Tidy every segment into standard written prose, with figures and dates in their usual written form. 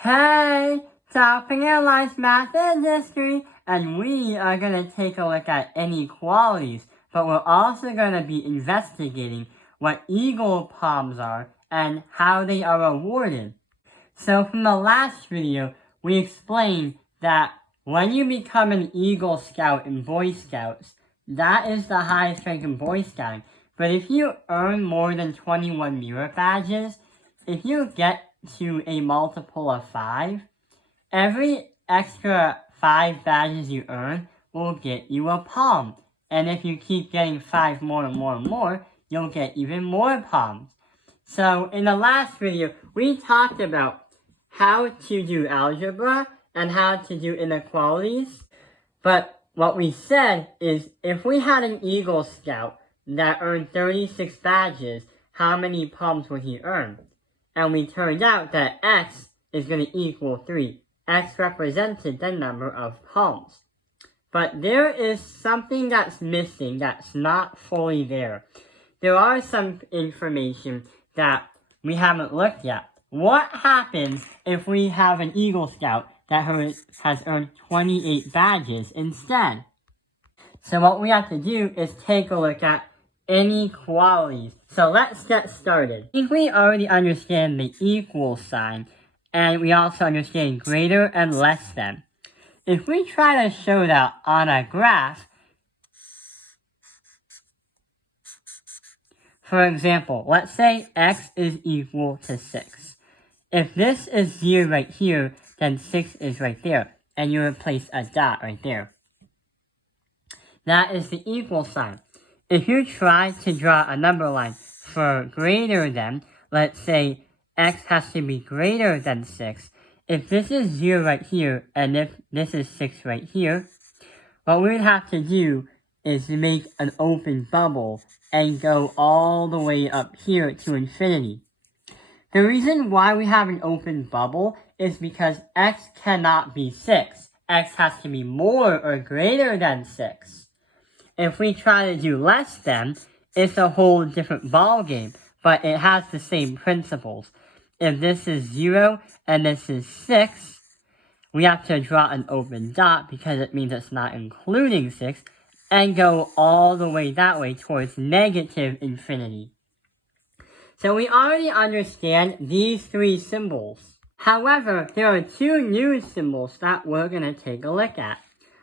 Hey, topping Analyze Math and History, and we are going to take a look at inequalities, but we're also going to be investigating what eagle palms are and how they are awarded. So from the last video, we explained that when you become an Eagle Scout in Boy Scouts, that is the highest rank in Boy Scouting. But if you earn more than 21 merit badges, if you get to a multiple of 5, every extra 5 badges you earn will get you a palm. And if you keep getting 5 more and more and more, you'll get even more palms. So in the last video, we talked about how to do algebra and how to do inequalities. But what we said is if we had an Eagle Scout that earned 36 badges, how many palms would he earn? And we turned out that x is going to equal 3. X represented the number of palms. But there is something that's missing that's not fully there. There are some information that we haven't looked at. What happens if we have an Eagle Scout that has earned 28 badges instead? So what we have to do is take a look at inequalities. So let's get started. I think we already understand the equal sign, and we also understand greater and less than. If we try to show that on a graph, for example, let's say x is equal to 6. If this is 0 right here, then 6 is right there, and you replace a dot right there. That is the equal sign. If you try to draw a number line for greater than, let's say x has to be greater than 6. If this is 0 right here, and if this is 6 right here, what we would have to do is make an open bubble and go all the way up here to infinity. The reason why we have an open bubble is because x cannot be 6. X has to be more or greater than 6. If we try to do less than, it's a whole different ball game, but it has the same principles. If this is 0 and this is 6, we have to draw an open dot because it means it's not including 6, and go all the way that way towards negative infinity. So we already understand these 3 symbols. However, there are 2 new symbols that we're going to take a look at.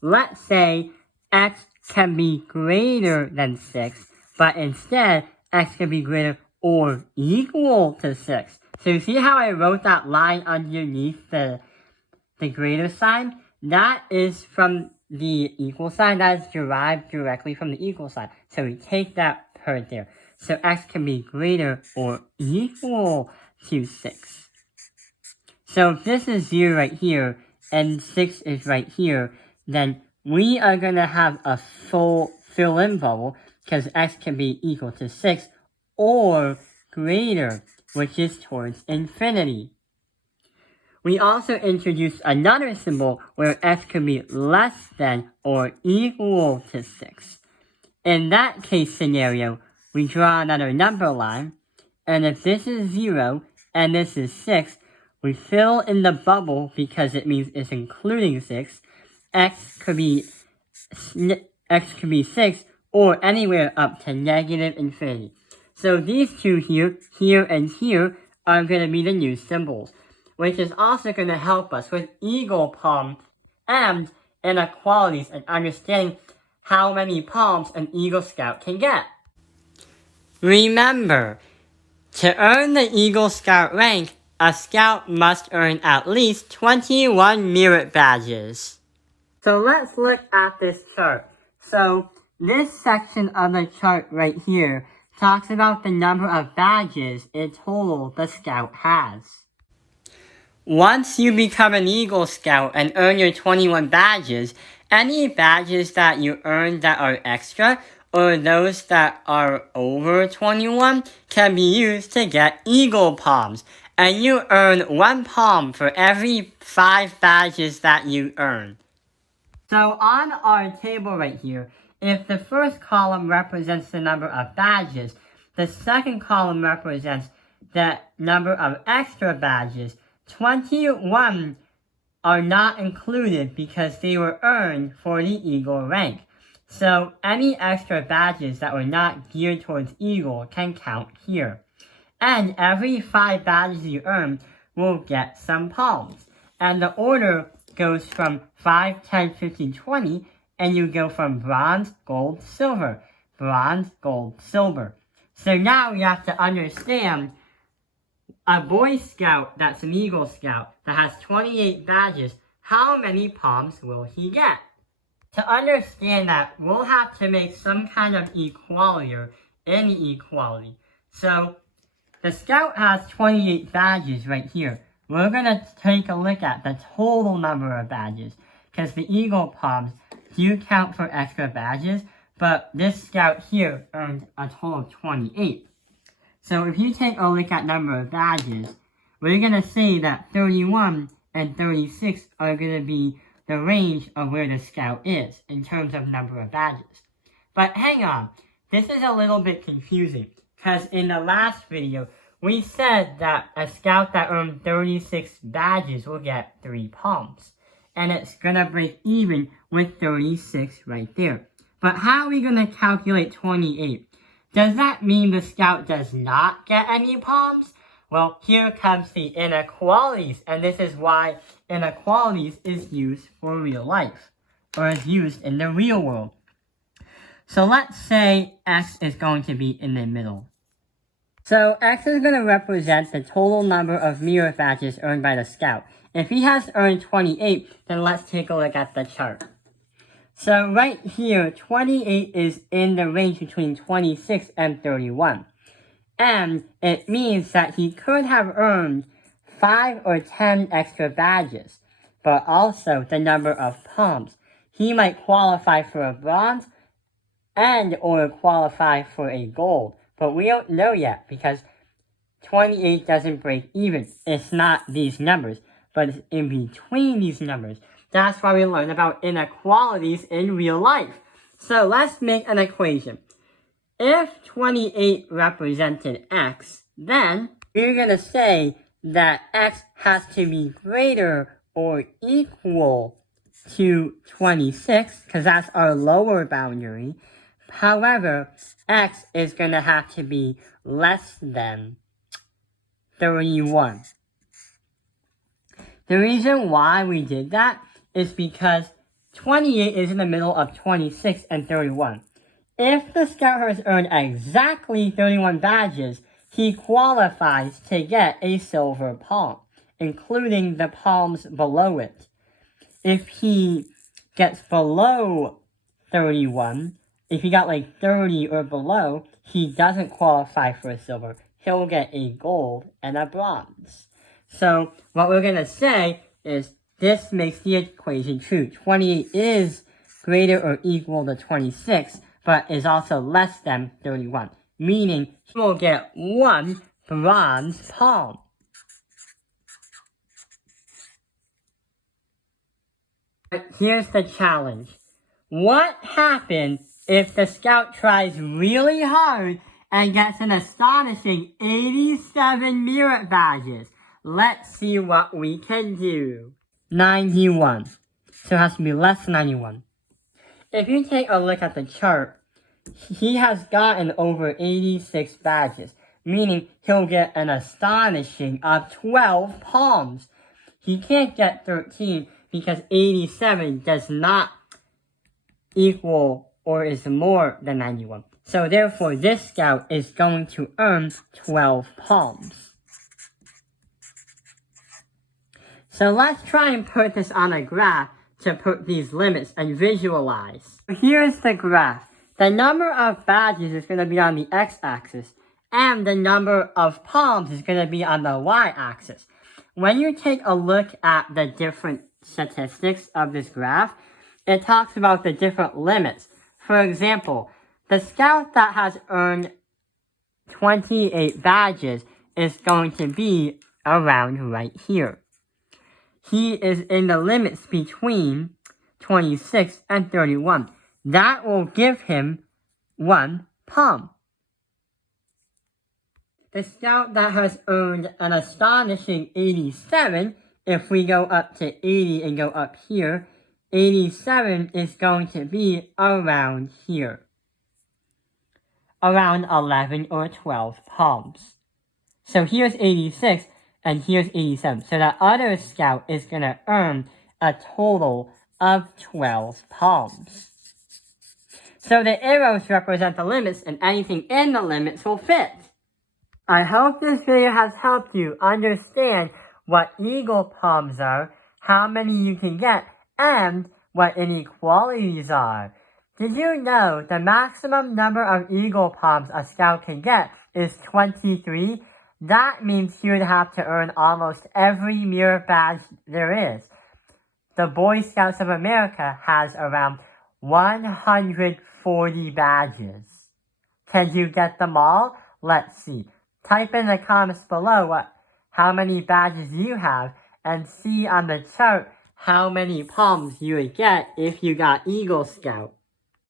Let's say x can be greater than 6, but instead x can be greater or equal to 6. So you see how I wrote that line underneath the greater sign? That is from the equal sign. That is derived directly from the equal sign. So we take that part there. So x can be greater or equal to 6. So if this is 0 right here and 6 is right here, then we are going to have a full fill-in bubble because x can be equal to 6 or greater, which is towards infinity. We also introduced another symbol where x can be less than or equal to 6. In that case scenario, we draw another number line, and if this is 0 and this is 6, we fill in the bubble because it means it's including 6. X could be 6 or anywhere up to negative infinity. So these 2 here and here are going to be the new symbols, which is also going to help us with eagle palm and inequalities and understanding how many palms an Eagle Scout can get. Remember, to earn the Eagle Scout rank, a Scout must earn at least 21 merit badges. So let's look at this chart. So this section of the chart right here talks about the number of badges in total the Scout has. Once you become an Eagle Scout and earn your 21 badges, any badges that you earn that are extra or those that are over 21 can be used to get Eagle Palms. And you earn 1 palm for every 5 badges that you earn. So on our table right here, if the first column represents the number of badges, the second column represents the number of extra badges, 21 are not included because they were earned for the Eagle rank. So any extra badges that were not geared towards Eagle can count here. And every 5 badges you earn will get some palms. And the order goes from 5, 10, 15, 20, and you go from bronze, gold, silver. Bronze, gold, silver. So now you have to understand a Boy Scout that's an Eagle Scout that has 28 badges, how many palms will he get? To understand that, we'll have to make some kind of equalizer in the equality. So, the Scout has 28 badges right here. We're going to take a look at the total number of badges, because the Eagle palms do count for extra badges, but this Scout here earned a total of 28. So if you take a look at number of badges, we're going to say that 31 and 36 are going to be the range of where the Scout is in terms of number of badges. But hang on, this is a little bit confusing, because in the last video, we said that a Scout that earned 36 badges will get 3 palms. And it's going to break even with 36 right there. But how are we going to calculate 28? Does that mean the Scout does not get any palms? Well, here comes the inequalities, and this is why inequalities is used for real life, or is used in the real world. So let's say X is going to be in the middle. So X is going to represent the total number of mirror badges earned by the Scout. If he has earned 28, then let's take a look at the chart. So right here, 28 is in the range between 26 and 31. And it means that he could have earned 5 or 10 extra badges, but also the number of palms. He might qualify for a bronze and or qualify for a gold, but we don't know yet because 28 doesn't break even. It's not these numbers, but it's in between these numbers. That's why we learn about inequalities in real life. So let's make an equation. If 28 represented X, then we're going to say that X has to be greater or equal to 26, because that's our lower boundary. However, X is going to have to be less than 31. The reason why we did that is because 28 is in the middle of 26 and 31. If the Scout has earned exactly 31 badges, he qualifies to get a silver palm, including the palms below it. If he gets below 31, if he got like 30 or below, he doesn't qualify for a silver. He'll get a gold and a bronze. So what we're going to say is this makes the equation true. 28 is greater or equal to 26, but is also less than 31, meaning he will get 1 bronze palm. But here's the challenge. What happens if the Scout tries really hard and gets an astonishing 87 merit badges? Let's see what we can do. 91. So it has to be less than 91. If you take a look at the chart, he has gotten over 86 badges, meaning he'll get an astonishing of 12 palms. He can't get 13 because 87 does not equal or is more than 91. So therefore, this Scout is going to earn 12 palms. So let's try and put this on a graph to put these limits and visualize. Here's the graph. The number of badges is going to be on the x-axis, and the number of palms is going to be on the y-axis. When you take a look at the different statistics of this graph, it talks about the different limits. For example, the Scout that has earned 28 badges is going to be around right here. He is in the limits between 26 and 31. That will give him 1 palm. The Scout that has earned an astonishing 87, if we go up to 80 and go up here, 87 is going to be around here. Around 11 or 12 palms. So here's 86, and here's 87. So that other Scout is going to earn a total of 12 palms. So the arrows represent the limits, and anything in the limits will fit. I hope this video has helped you understand what eagle palms are, how many you can get, and what inequalities are. Did you know the maximum number of eagle palms a Scout can get is 23? That means he would have to earn almost every mirror badge there is. The Boy Scouts of America has around 140 badges. Can you get them all? Let's see. Type in the comments below how many badges you have, and see on the chart how many palms you would get if you got Eagle Scout.